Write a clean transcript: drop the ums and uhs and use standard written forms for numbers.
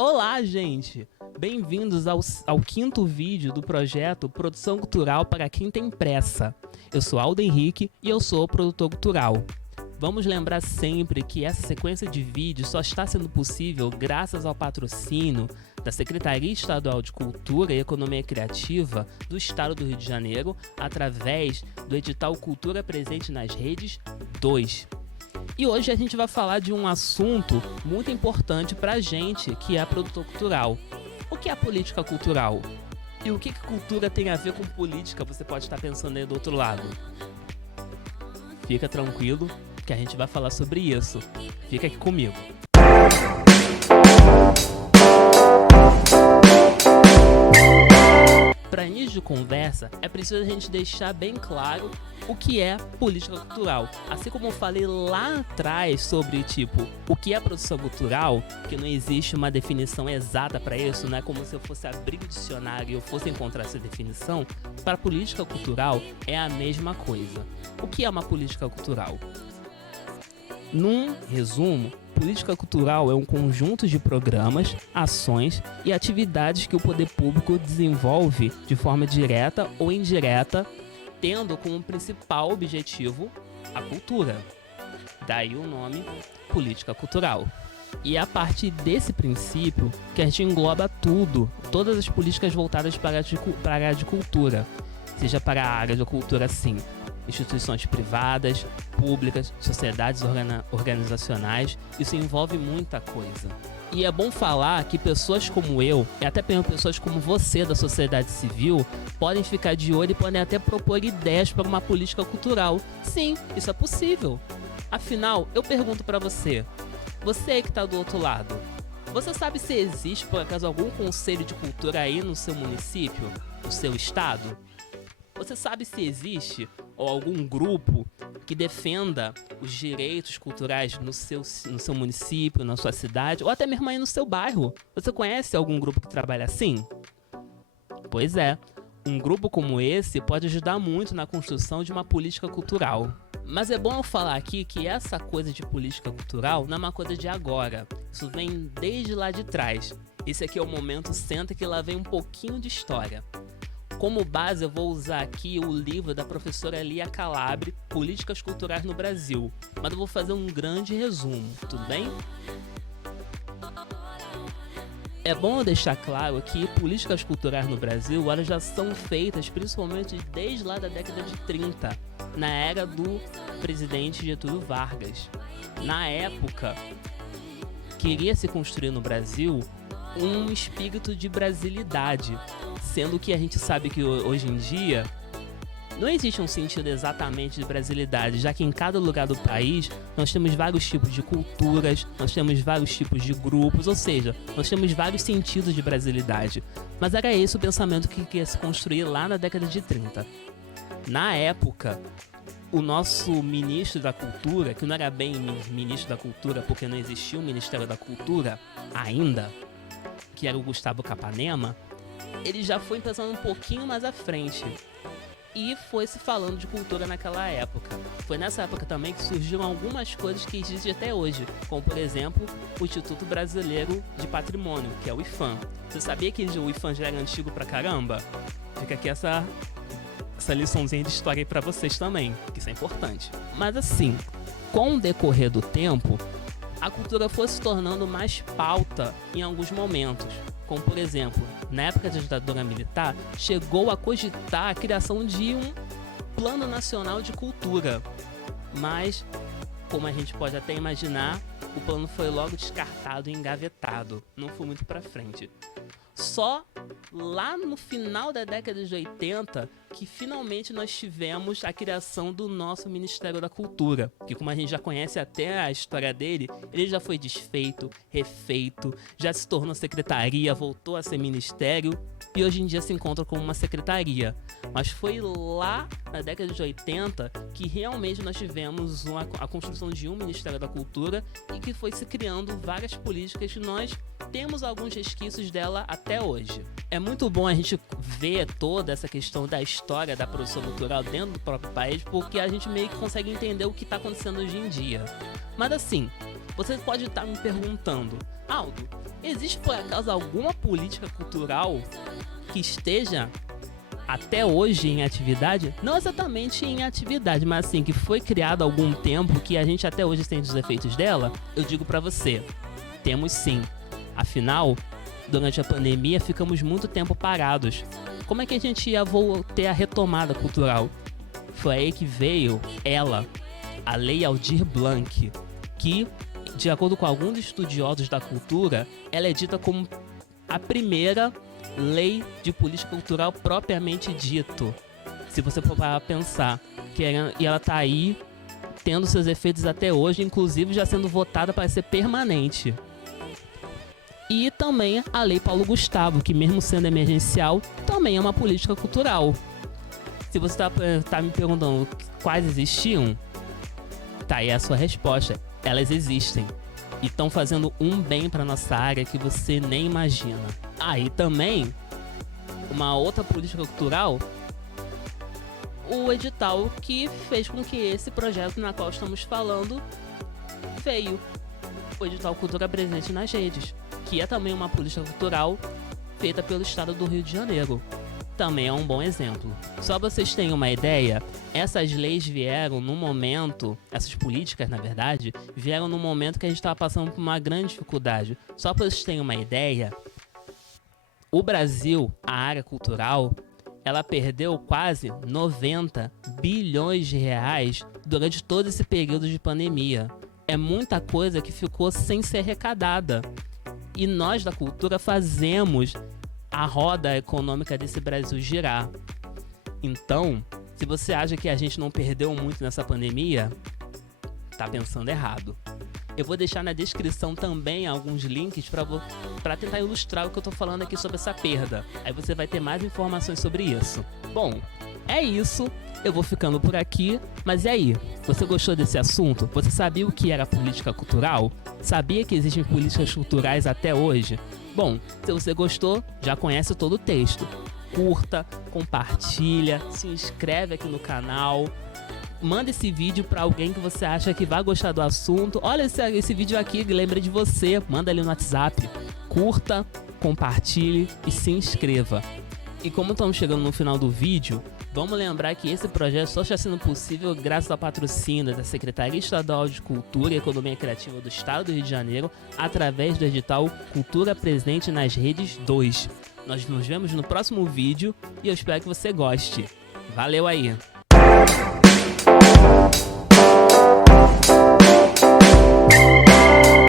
Olá, gente! Bem-vindos ao quinto vídeo do projeto Produção Cultural para quem tem pressa. Eu sou Aldo Henrique e eu sou produtor cultural. Vamos lembrar sempre que essa sequência de vídeos só está sendo possível graças ao patrocínio da Secretaria Estadual de Cultura e Economia Criativa do Estado do Rio de Janeiro, através do edital Cultura Presente nas Redes 2. E hoje a gente vai falar de um assunto muito importante pra gente, que é produtor cultural. O que é política cultural? E o que cultura tem a ver com política? Você pode estar pensando aí do outro lado. Fica tranquilo que a gente vai falar sobre isso. Fica aqui comigo. Para início de conversa, é preciso a gente deixar bem claro o que é política cultural. Assim como eu falei lá atrás sobre, o que é produção cultural, que não existe uma definição exata para isso, não é como se eu fosse abrir o dicionário e eu fosse encontrar essa definição. Para política cultural é a mesma coisa. O que é uma política cultural? Num resumo, política cultural é um conjunto de programas, ações e atividades que o poder público desenvolve de forma direta ou indireta, tendo como principal objetivo a cultura. Daí o nome política cultural. E é a partir desse princípio que a gente engloba todas as políticas voltadas para a área de cultura, seja para a área de cultura, sim, instituições privadas, públicas, sociedades organizacionais. Isso envolve muita coisa. E é bom falar que pessoas como eu, e até mesmo pessoas como você da sociedade civil, podem ficar de olho e podem até propor ideias para uma política cultural. Sim, isso é possível. Afinal, eu pergunto para você aí que está do outro lado, você sabe se existe por acaso algum conselho de cultura aí no seu município, no seu estado? Você sabe se existe ou algum grupo que defenda os direitos culturais no seu município, na sua cidade, ou até mesmo aí no seu bairro? Você conhece algum grupo que trabalha assim? Pois é, um grupo como esse pode ajudar muito na construção de uma política cultural. Mas é bom eu falar aqui que essa coisa de política cultural não é uma coisa de agora. Isso vem desde lá de trás. Esse aqui é o momento, senta que lá vem um pouquinho de história. Como base, eu vou usar aqui o livro da professora Lia Calabre, Políticas Culturais no Brasil, mas eu vou fazer um grande resumo, tudo bem? É bom eu deixar claro que políticas culturais no Brasil, elas já são feitas principalmente desde lá da década de 30, na era do presidente Getúlio Vargas. Na época, queria se construir no Brasil um espírito de brasilidade, sendo que a gente sabe que hoje em dia não existe um sentido exatamente de brasilidade, já que em cada lugar do país nós temos vários tipos de culturas, nós temos vários tipos de grupos, ou seja, nós temos vários sentidos de brasilidade. Mas era esse o pensamento que queria se construir lá na década de 30. Na época, o nosso ministro da Cultura, que não era bem ministro da Cultura porque não existia o Ministério da Cultura ainda, que era o Gustavo Capanema, ele já foi pensando um pouquinho mais à frente e foi se falando de cultura naquela época. Foi nessa época também que surgiram algumas coisas que existem até hoje, como por exemplo o Instituto Brasileiro de Patrimônio, que é o IPHAN. Você sabia que o IPHAN já era antigo pra caramba? Fica aqui essa liçãozinha de história aí pra vocês também, que isso é importante. Mas assim, com o decorrer do tempo, a cultura foi se tornando mais pauta em alguns momentos, como por exemplo, na época da ditadura militar, chegou a cogitar a criação de um Plano Nacional de Cultura, mas, como a gente pode até imaginar, o plano foi logo descartado e engavetado, não foi muito pra frente. Só lá no final da década de 80 que finalmente nós tivemos a criação do nosso Ministério da Cultura, que, como a gente já conhece até a história dele, ele já foi desfeito, refeito, já se tornou secretaria, voltou a ser ministério e hoje em dia se encontra como uma secretaria. Mas foi lá na década de 80 que realmente nós tivemos a construção de um Ministério da Cultura e que foi se criando várias políticas que nós temos alguns resquícios dela até hoje. É muito bom a gente ver toda essa questão da história da produção cultural dentro do próprio país, porque a gente meio que consegue entender o que está acontecendo hoje em dia. Mas assim, Você pode estar me perguntando, Aldo, existe por acaso alguma política cultural que esteja até hoje em atividade? Não exatamente em atividade, mas assim, que foi criada há algum tempo, que a gente até hoje sente os efeitos dela? Eu digo pra você, temos sim. Afinal, durante a pandemia ficamos muito tempo parados. Como é que a gente ia ter a retomada cultural? Foi aí que veio ela, a Lei Aldir Blanc, que, de acordo com alguns estudiosos da cultura, ela é dita como a primeira lei de política cultural propriamente dito. Se você for parar a pensar, e ela tá aí tendo seus efeitos até hoje, inclusive já sendo votada para ser permanente. E também a Lei Paulo Gustavo, que mesmo sendo emergencial, também é uma política cultural. Se você tá me perguntando quais existiam, tá aí a sua resposta. Elas existem e estão fazendo um bem para nossa área que você nem imagina. Aí também, uma outra política cultural, o edital que fez com que esse projeto na qual estamos falando veio. O edital Cultura Presente nas Redes, que é também uma política cultural feita pelo estado do Rio de Janeiro. Também é um bom exemplo. Só pra vocês terem uma ideia, essas leis vieram num momento, essas políticas, na verdade, vieram num momento que a gente estava passando por uma grande dificuldade. Só pra vocês terem uma ideia, o Brasil, a área cultural, ela perdeu quase 90 bilhões de reais durante todo esse período de pandemia. É muita coisa que ficou sem ser arrecadada. E nós da cultura fazemos a roda econômica desse Brasil girar. Então, se você acha que a gente não perdeu muito nessa pandemia, tá pensando errado. Eu vou deixar na descrição também alguns links para tentar ilustrar o que eu tô falando aqui sobre essa perda. Aí você vai ter mais informações sobre isso. Bom, é isso. Eu vou ficando por aqui, mas e aí? Você gostou desse assunto? Você sabia o que era política cultural? Sabia que existem políticas culturais até hoje? Bom, se você gostou, já conhece todo o texto. Curta, compartilha, se inscreve aqui no canal. Manda esse vídeo para alguém que você acha que vai gostar do assunto. Olha esse vídeo aqui, lembra de você. Manda ali no WhatsApp. Curta, compartilhe e se inscreva. E como estamos chegando no final do vídeo, vamos lembrar que esse projeto só está sendo possível graças ao patrocínio da Secretaria Estadual de Cultura e Economia Criativa do Estado do Rio de Janeiro, através do edital Cultura Presente nas Redes 2. Nós nos vemos no próximo vídeo e eu espero que você goste. Valeu aí!